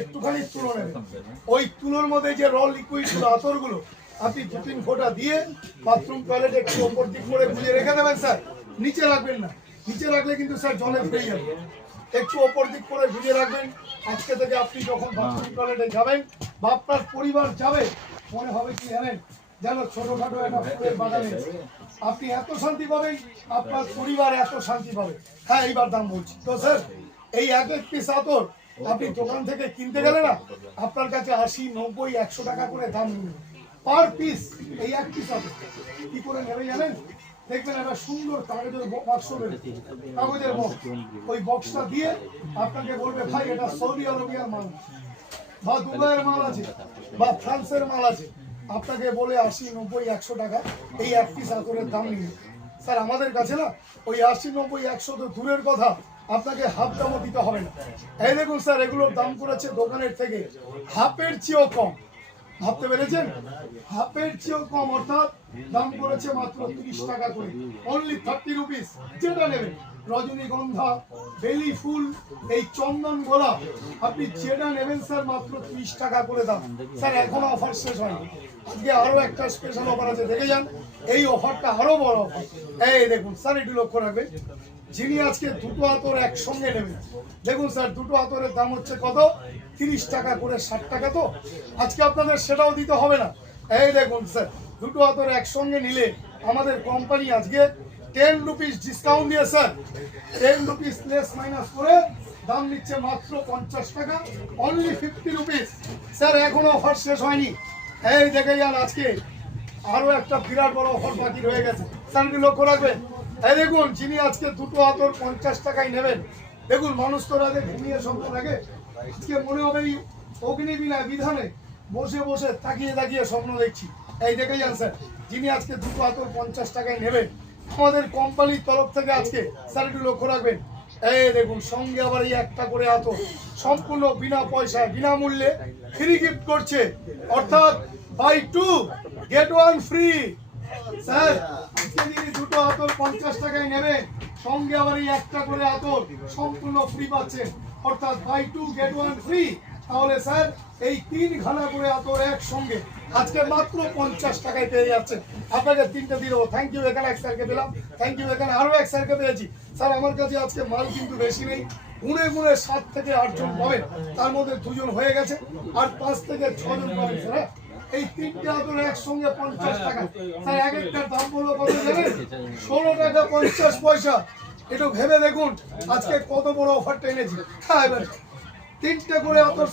একটুখানি তুলো নেবেন, ওই তুলোর মধ্যে যে র লিকুইড আতরগুলো আপনি 2-3 ফোঁটা দিয়ে বাথরুম টয়লেট একটু ওপর দিক করে গুলিয়ে রেখে দেবেন স্যার। নিচে রাখবেন না, নিচে রাখলে কিন্তু স্যার জলে ফেলে যাবে। একটু ওপর দিক করে ভিজিয়ে রাখবেন। আজকে থেকে আপনি যখন বাথরুম টয়লেটে যাবেন বা আপনার পরিবার যাবে, মনে হবে কি জানেন, যেন ছোটখাটো একটা ফুলের বাগানে আপনি এত শান্তি পাবেন, আপনার পরিবার এত শান্তি পাবে। হ্যাঁ, এইবার দাম বলছি তো স্যার। এই এক এক পিস আতর আপনি দোকান থেকে কিনতে গেলে না আপনার কাছে 80, 90, 100 টাকা করে দাম নেবে পার পিস। এই এক পিস আতর কি করে নেবে জানেন? দেখবেন একটা সুন্দর কাগজের বাক্স বেরোবে, কাগজের বক্স। ওই বক্সটা দিয়ে আপনাকে বলবে ভাই এটা সৌদি আরবিয়ার মাল বা দুবাইয়ের মাল আছে বা ফ্রান্সের মাল আছে। আপনাকে বলে 80, 90, 100 টাকা এই এক পিস আতরের দাম নিয়ে স্যার আমাদের কাছে না ওই 80, 90, 100 তো দূরের কথা, আপনাকে হাফ দামও দিতে হবে না। এই দেখুন স্যার, এগুলোর দাম করেছে দোকানের থেকে হাফের চেয়েও কম। ভাবতে পেরেছেন? হাফের চেয়েও কম, অর্থাৎ দাম করেছে মাত্র 30 টাকা করে, অনলি 30 রুপিস। যেটা নেবেন, রজনীগন্ধা, বেলি ফুল, এই চন্দন গোলাপ, আপনি যেটা নেবেন স্যার মাত্র 30 টাকা করে দাম। স্যার এখনো অফার শেষ হয়নি, আজকে আরো একটা স্পেশাল অফার আছে, দেখে যান। এই অফারটা আরো বড় অফার। এই দেখুন স্যার, একটু লক্ষ্য রাখবেন, যিনি আজকে দুটো আতর একসঙ্গে নেবেন, দেখুন স্যার দুটো আতরের দাম হচ্ছে কত? 30 টাকা করে, 60 টাকা। তো আজকে আপনাদের সেটাও দিতে হবে না। এই দেখুন স্যার, দুটো আতর একসঙ্গে নিলে আমাদের কোম্পানি আজকে 10 রুপিস ডিসকাউন্ট দিয়ে স্যার 10 রুপিস প্লাস মাইনাস করে দাম নিচ্ছে মাত্র 50 টাকা, অনলি 50 রুপিস। স্যার এখনো অফার শেষ হয়নি, এই দেখে যান, আজকে আরো একটা বিরাট বড় অফার বাকি রয়ে গেছে। স্যার একটু লক্ষ্য রাখবেন। এই দেখুন, যিনি আজকে দুটো আতর 50 টাকায় নেবেন, দেখুন মানুষ তো আগে ঘুমিয়ে স্বপ্ন লাগে, আজকে মনে হবে এই অগ্নিবীণা বিধানে বসে বসে তাকিয়ে তাকিয়ে স্বপ্ন দেখছি। এই দেখে যান স্যার, যিনি আজকে দুটো আতর 50 টাকায় নেবেন আমাদের কোম্পানির তরফ থেকে আজকে, স্যার একটু লক্ষ্য রাখবেন, এই দেখুন সঙ্গে আবার এই একটা করে আতর সম্পূর্ণ বিনা পয়সায় বিনামূল্যে ফ্রি গিফট করছে, অর্থাৎ বাই 2 গেট 1 ফ্রি। স্যার আজকে যিনি দুটো আতর 50 টাকায় নেবেন, সঙ্গে আবার এই একটা করে আতর সম্পূর্ণ ফ্রি পাচ্ছেন, অর্থাৎ বাই 2 গেট 1 ফ্রি। তাহলে স্যার এই 3 খানা করে আতর একসঙ্গে আজকে মাত্র 50 টাকায় পেয়ে যাচ্ছেন। আপনাকে 3টে দিয়ে দেবো। থ্যাংক ইউ, এখানে এক স্যারকে পেলাম, থ্যাংক ইউ, এখানে আরো এক স্যারকে পেয়েছি। স্যার আমার কাছে আজকে মাল কিন্তু বেশি নেই, গুনে গুনে 7 থেকে 8 জন পাবেন, তার মধ্যে 2 জন হয়ে গেছে, আর 5 থেকে 6 জন পাবেন স্যার। এই 3টে আতর একসঙ্গে 50 টাকা। স্যার এক একটার দাম বলবো কত জানেন? 16 টাকা 50 পয়সা। একটু ভেবে দেখুন আজকে কত বড় অফারটা এনেছি। হ্যাঁ, এবার 3টে করে আতর